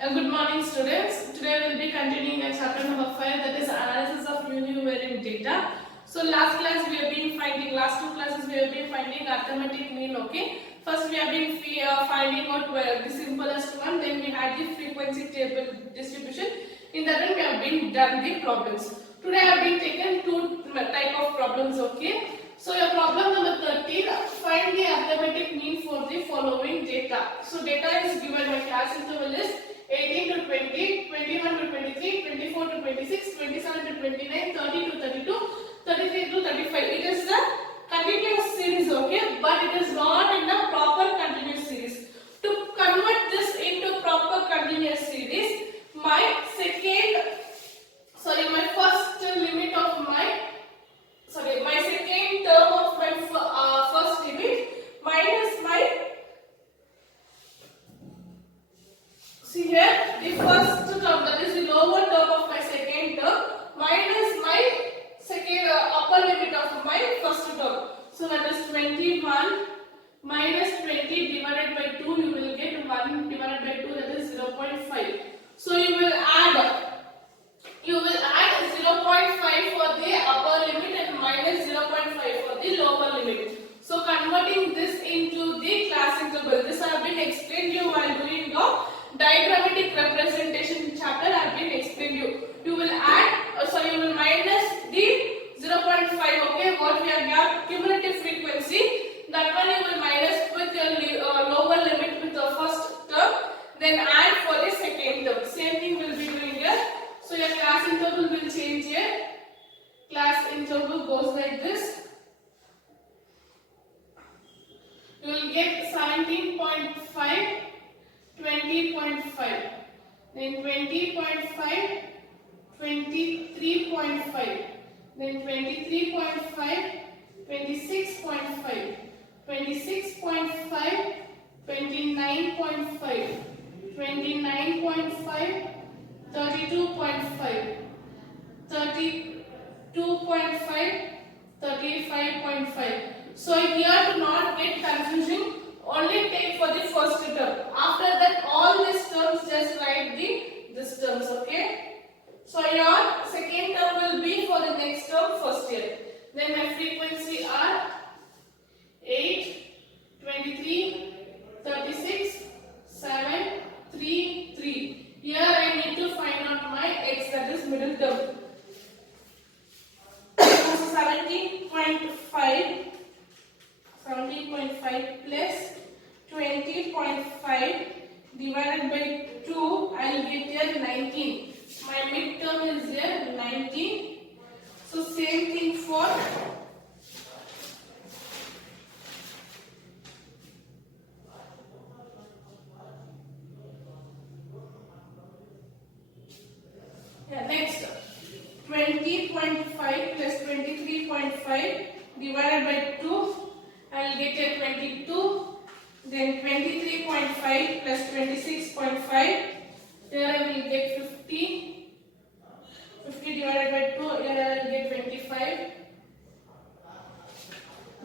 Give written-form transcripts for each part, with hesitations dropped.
Good morning, students. Today we will be continuing our chapter number 5, that is analysis of univariate data. So last two classes we have been finding arithmetic mean. Okay. First we have been finding out the simplest one. Then we had the frequency table distribution. In that one we have been done the problems. Today I have been taken two type of problems. Okay. So your problem number 13, find the arithmetic mean for the following data. So data is given by class interval is 18 to 20, 21 to 23, 24 to 26, 27 to 29, 30 to 32, 33 to 35. It is a continuous series, okay, but it is not in a proper continuous series. To convert this into proper continuous series, my first limit of my second term of my first limit minus my, see here, the first term, that is the lower term of my second term minus my second upper limit of my first term. So that is 21 minus 20 divided by 2, you will get 1 divided by 2, that is 0.5. So you will add 0.5 for the upper limit and minus 0.5 for the lower limit. So converting this into the class interval. This have been explained you while doing the diagrammatic representation chapter. I have been explained you. You will you will minus the 0.5. Okay, what we have got cumulative frequency. That one you will minus with your lower limit with the first term. Then add for the second term. Same thing will be doing here. So your class interval will change here. Class interval goes like this. You will get 17.5, 20.5, then 20.5, 23.5, then 23.5, 26.5, 26.5, 29.5, 29.5, 32.5, 32.5, 35.5. So here to not get confusing, only take for the first term. After that, all these terms just write these terms. Okay. So your second term will be for the next term first year. Then my frequency are 8, 23, 36, 7, 3, 3. Here I need to find out my x, that is middle term. So 17.5 plus 20.5 divided by 2, I will get here 19. My midterm is here 19. So same thing for next 20.5 plus 23.5 divided by 2, I will get here 22. Then 23.5 plus 26.5, here I will get 50. 50 divided by 2, here I will get 25.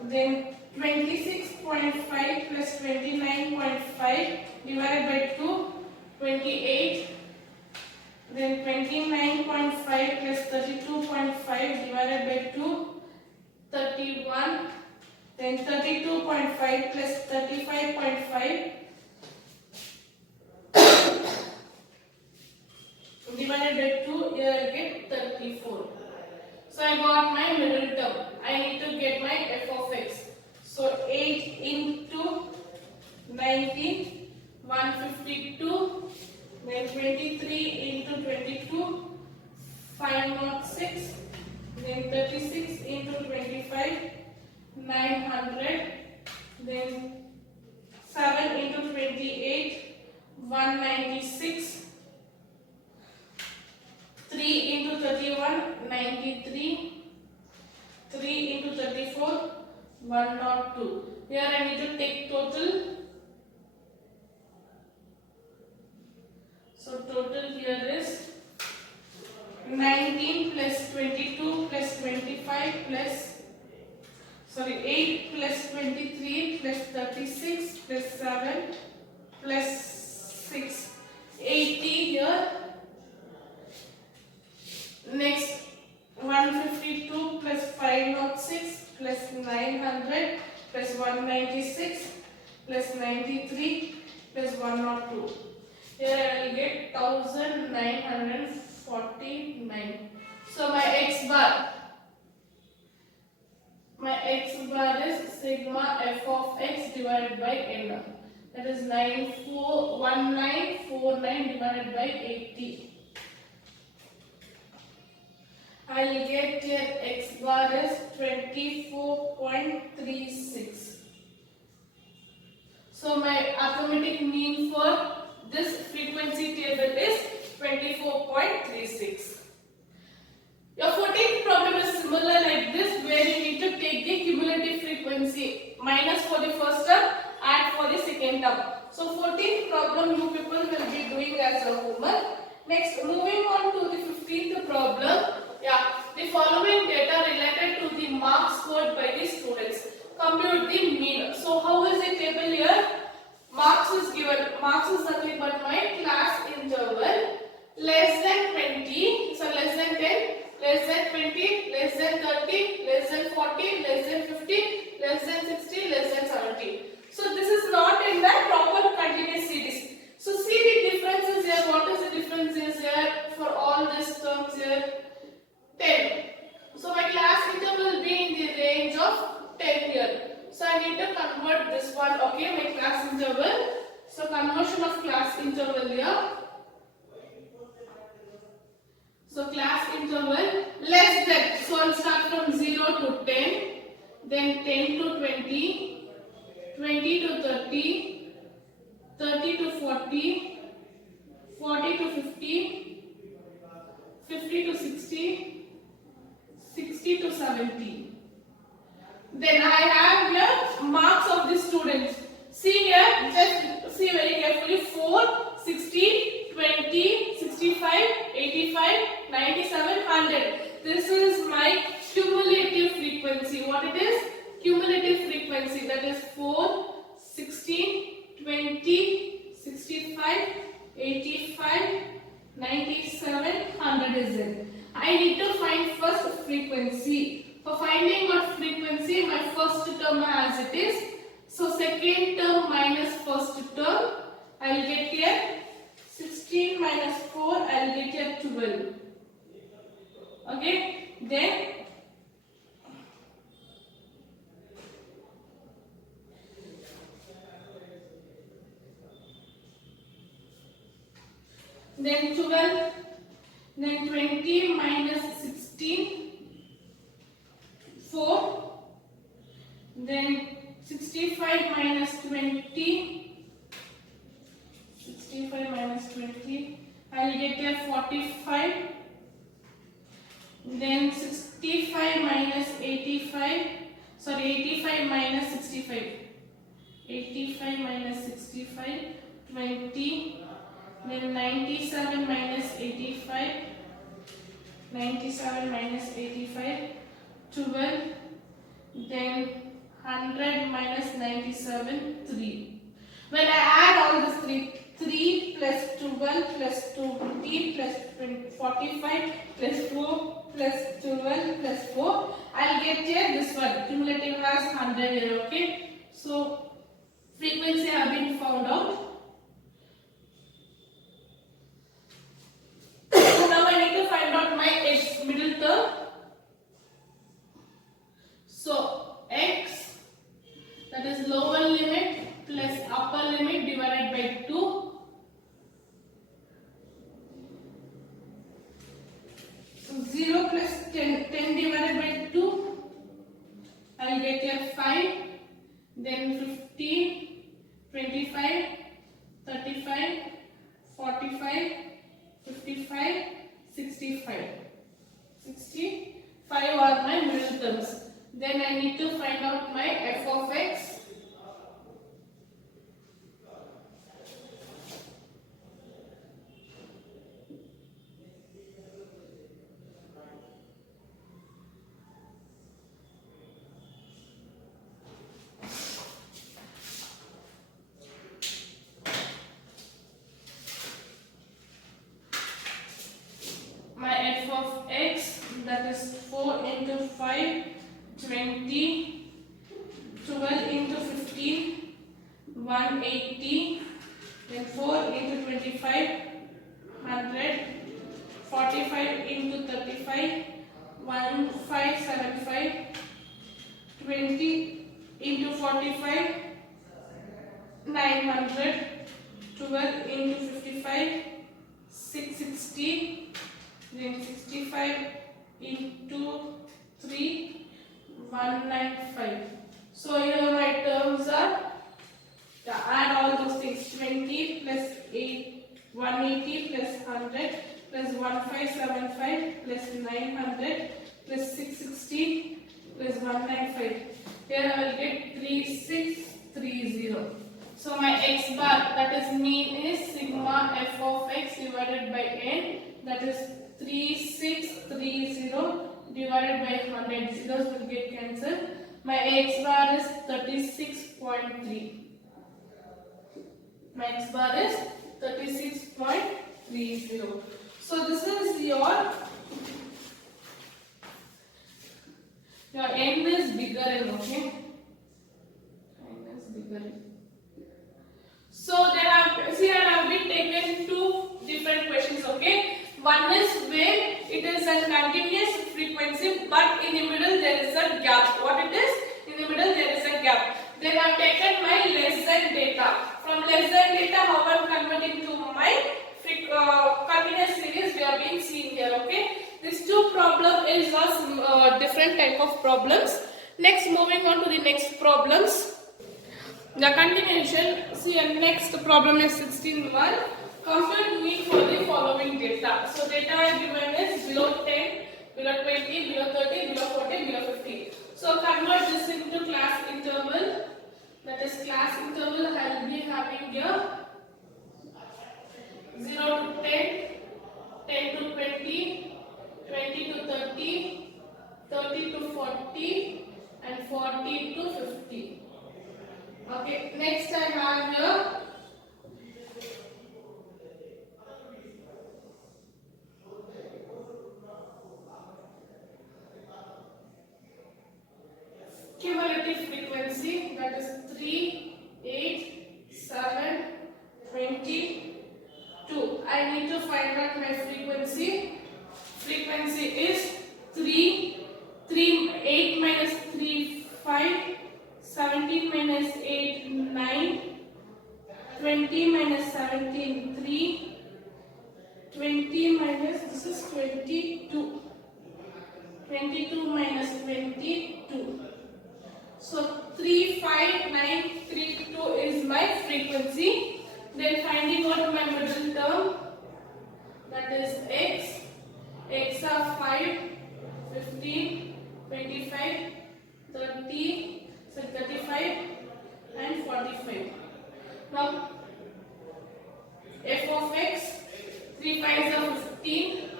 Then 26.5 plus 29.5 divided by 2, 28. Then 29.5 plus 32.5 divided by 2, 31. Then 32.5 plus 35.5 divided by 2, here I get 34. So I got my middle term. I need to get my f of x. So 8 into 19, 152. Then 23 into 22, 506. Then 36 into 25, 900. Then 7 into 28, 196. 3 into 31, 93. 3 into 34, 102. Here I need to take total. So total here is 19 plus 22 plus 25 plus 8 plus 23 plus 36 plus 7 plus 6, 18 Here I will get 1949. So my x bar is sigma f of x divided by n. That is 1949 divided by 80. I will get here x bar is 24.36. So my arithmetic mean for this frequency table is 24.36. Your 14th problem is similar like this, where you need to take the cumulative frequency minus for the first term, add for the second term. So 14th problem you people will be doing as a homework. Next, moving on to the 15th problem. The following data related to the marks scored by the students. Compute the mean. So how is the table here? Marks is given. Marks is nothing but my class interval. Less than 20. So less than 10. Less than 20. Less than 30. Less than 40. Less than 50. Less than 60. Less than 70. So this is not in the proper continuous series. So see the differences here. What is the differences here for all these terms here? 10. So my class interval will be in the range of 10 here. So I need to convert this one, okay, my class interval. So conversion of class interval here. So class interval less than, so I'll start from 0 to 10, then 10 to 20, 20 to 30, 30 to 40, 40 to 50, 50 to 60, 60 to 70. Then I have here marks of the students. See here, just see very carefully. 4, 60, 20, 65, 85, 97, 100. This is my cumulative frequency. What it is? Cumulative frequency. That is 4, 60, 20, 65, 85, 97, 100 is it. I need to find first frequency. For finding what frequency, my first term as it is. So second term minus first term, I will get here 16 minus 4, I will get here 12. Okay, then 12, then 20 minus 16, 4, then 65 minus 20, 65 minus 20, I will get here 45, then 65 minus 85, sorry 85 minus 65, 85 minus 65, 20, then 97 minus 85, 97 minus 85, 12, then 100 minus 97, 3. When I add all this 3 plus 12 plus 20 plus 45 plus 4 plus 12 plus 4, I'll get here this one. Cumulative has 100 here, okay? So, frequency have been found out. Now I need to find out my x, middle term. So, x, that is lower limit plus upper limit divided by 2. So 0 plus 10 divided by 2, I will get here 5, then 15, 25, 35, 45, 55, 65. 65 are my middle terms. Then I need to find out my f of x. My f of x, that is 4 into 5, 20, 12 into 15, 180, then 4 into 25, 35, 1575, 20 into 45, 900, 12 into 55, 660, then 65 into 3, 195. So here my terms are, add all those things, 20 plus 8, 180 plus 100 plus 1575 plus 900 plus 660 plus 195. Here I will get 3630. So my x bar, that is mean, is sigma f of x divided by n, that is 3630 divided by 100. Zeros will get cancelled. My x bar is 36.3. My x bar is 36.30. So this is your n is bigger n, okay? N is bigger n. So there have, see, I have been taken two different questions, okay? One is where it is a continuous frequency, but in the middle there is a gap. What it is? In the middle there is a gap. Then I have taken my less than data. From less than data, how I am converting to my continuous series we have been seeing here, okay? These two problem is a different type of problems. Next, moving on to the next problems. The continuation, see, next problem is 16.1. Compute mean for the following data. So data given is below 10, below 20, below 30, below 40, below 50. So convert this into class interval. That is class interval I will be having here 0 to 10, 10 to 20, 20 to 30, 30 to 40 and 40 to 50. Okay, next I have here cumulative frequency, that is 3, 8, 7, 22. I need to find out my frequency. Frequency is 8 minus 3, 5, 17 minus 8, 9, 20 minus 17, 3, 20 minus, this is 22, 22 minus 22. So 35932 is my frequency. Then finding out my middle term, that is x. X are 5, 15, 25, 30, so 35 and 45. Now f of x, 3 5s are 15,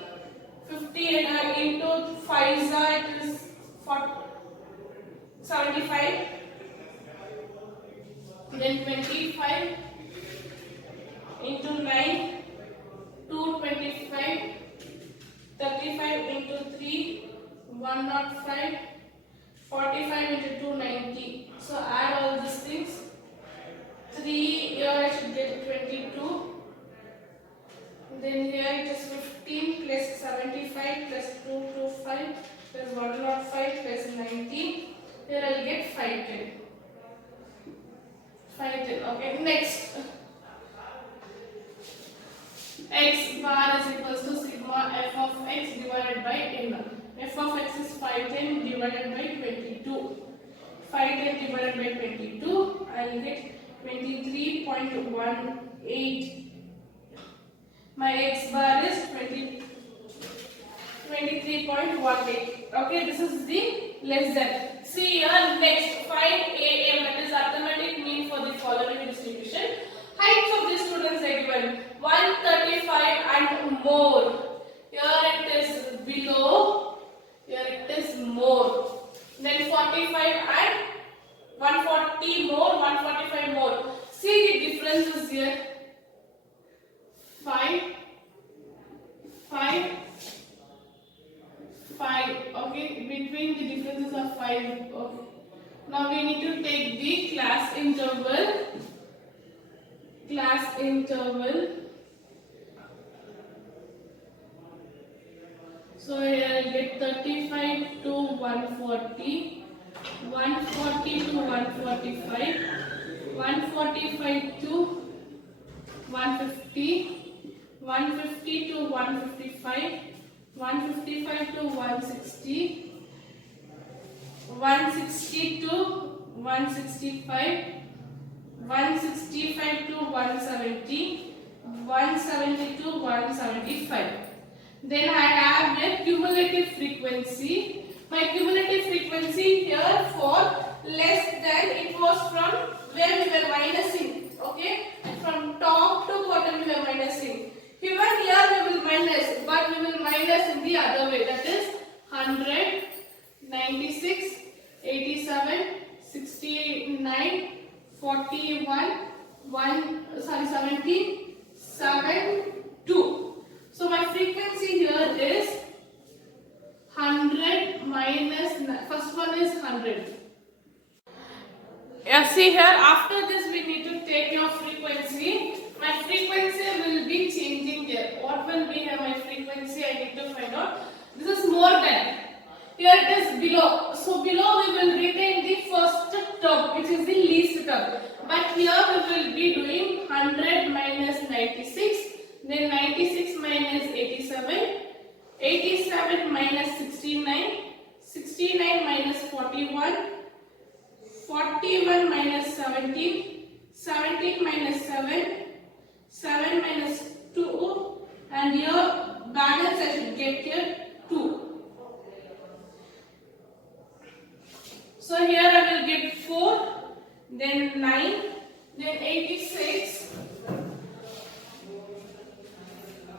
50 and into 5s are, it is 75, then 25 into 9, 225, 35 into 3, 105, 45 into 290. So add all these things. 3 here I should get 22. Then here it is 15 plus 75 plus 225 plus 105 plus 19. Here I will get 510. 510. Okay, next. X bar is equals to sigma f of x divided by n. F of x is 510 divided by 22. 510 divided by 22, I will get 23.18. My x bar is 23.18. Okay, this is the less than. See here, next, find AM, that is arithmetic mean for the following distribution. Heights of the students are given 135 and more. Here it is below, here it is more. Then 45 and 140 more, 145 more. See the differences here. 5, 5, 5. Okay, between the differences of 5. Okay. Now we need to take the class interval. So here I'll get 35 to 140, 140 to 145, 145 to 150, 150 to 155, 155 to 160, 160 to 165, 165 to 170, 170 to 175. Then I have a cumulative frequency. My cumulative frequency here for less than, it was from where we were minusing, okay? From top to bottom we were minusing. Even here we will minus, but we will minus in the other way. That is 100, 96, 87, 69, 41, 17, 7, 2. So my frequency here is 100 minus, first one is 100. See here, after this we need to take your frequency. My frequency will be changing here. What will be my frequency? I need to find out. This is more than. Here it is below. So below we will retain the first term, which is the least term. But here we will be doing 100 minus 96. Then 96 minus 87, 87 minus 69, 69 minus 41, 41 minus 17, 17 minus 7, 7 minus 2, and here balance I should get here 2. So here I will get 4, then 9, then 86.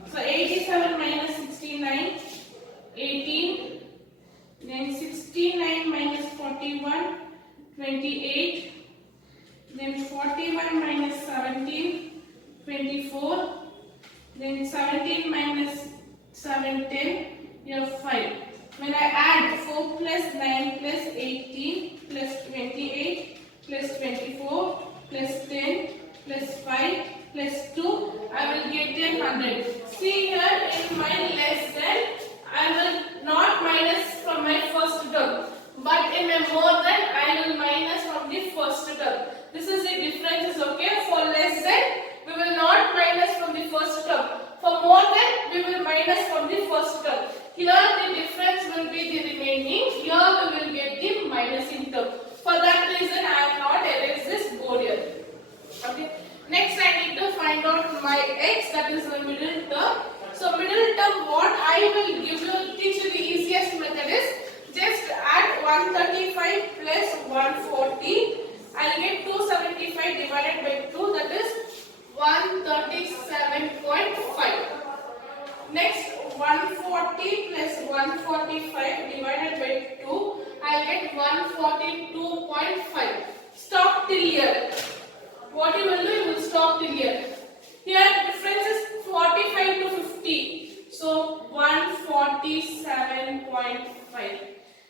So 87 minus 69, 18, then 69 minus 41, 28, then 41 minus 17, 24, then 17 minus 7, 10, you have 5. When I add 4 plus 9 plus 18 plus 28 plus 24 plus 10 plus 5 plus 2, I will get 100. See here in my less than, I will not minus from my first term, but in my more than, I will minus from the first term. This is the difference, okay? For less than, we will not minus from the first term. For more than, we will minus from the first term. Here the difference will be the remaining. Here we will get the minusing term. For that reason, I have not erased this board here. Okay. Next, I need to find out my x, that is the middle term. So middle term, what I will teach you the easiest method is just add 135 plus 140. I will get 275 divided by 2, that is 137.5. Next, 140 plus 145 divided by 2, I will get 142.5. Stop till here. What you will do, you will stop till here. Here difference is 45 to 50. So 147.5.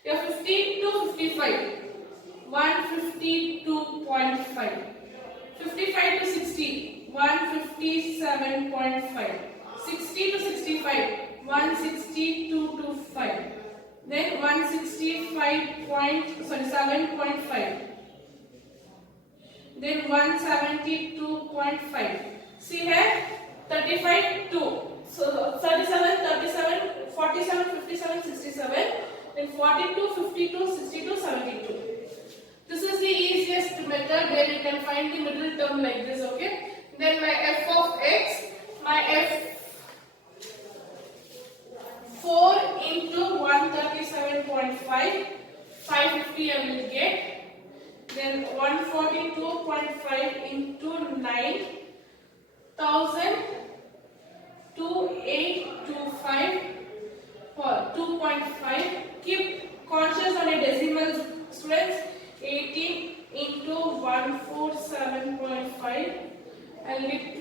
Here 50 to 55. 152.5. 55 to 60. 157.5. 60 to 65. 162 to 5. Then 7.5. Then 172.5. See here, 35 2. So 37, 37, 47, 57, 67. Then 42, 52, 62, 72. This is the easiest method where you can find the middle term like this, okay? Then my f of x, my f 4 into 137.5, 550 I will get. Then 142.5 into 9, 1000,2825 for 2.5. Keep conscious on a decimal, students. 18 into 147.5. I'll get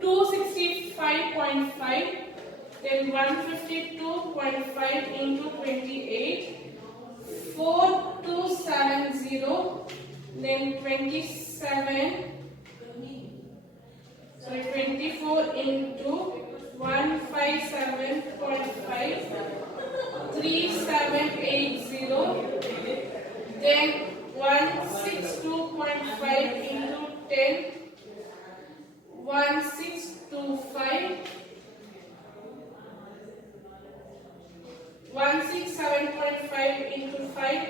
265.5. Then 152.5 into 28. 4270, then 27, sorry, 24 into 157.5, 3780, then 162.5 into 10, 1625, 167.5 into 5,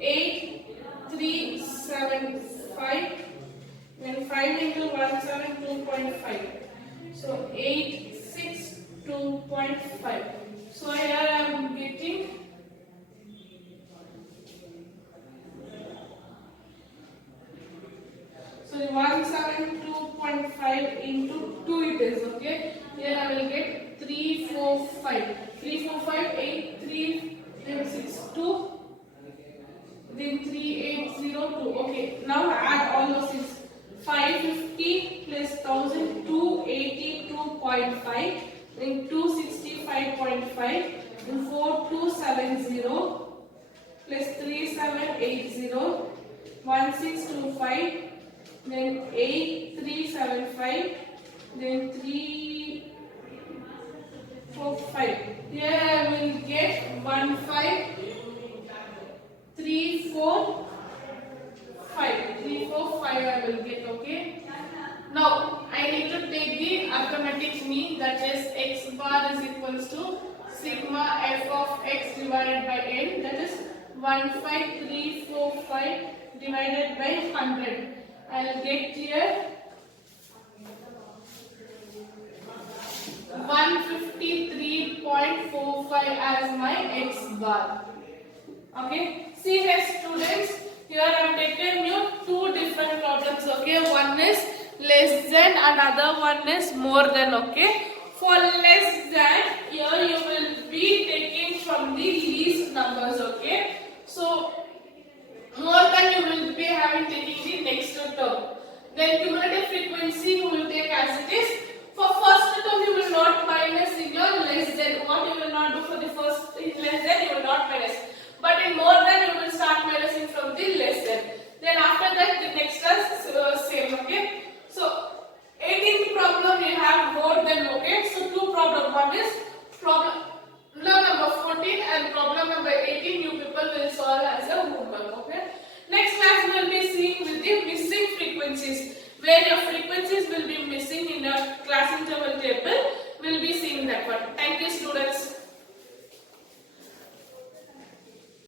8375, then 5 into 172.5, so 862.5. So here I am getting so 172.5 into 2 it is, okay. Here I will get 345, 345, 8, 3, then 62, then 3802. Okay, now add all those things. 550 plus 1000, 282.5, then 265.5, then 4270 plus 3780, 1625, then 8375, then 345. Here I will get 15345 I will get, okay. Now I need to take the arithmetic mean, that is x bar is equals to sigma f of x divided by n, that is 15345 divided by 100. I will get here 153.45 as my x bar. Okay, see here students, here I have taken you two different problems, okay. One is less than, another one is more than, okay. For less than, here you will be taking from the least numbers, okay. So more than you will be having taking the next term. Then cumulative frequency you will take as it is. For first term you will not minus in your less than. What you will not do for the first less than, you will not minus. But in more than you will start minusing from the less than. Then after that the next is same, okay. So 18th problem we have more than, okay. So two problem, one is problem number 14 and problem number 18 you people will solve as a homework, okay. Next class we will be seeing with the missing frequencies, where your frequencies will be missing in your class interval table. We will be seeing that one. Thank you students.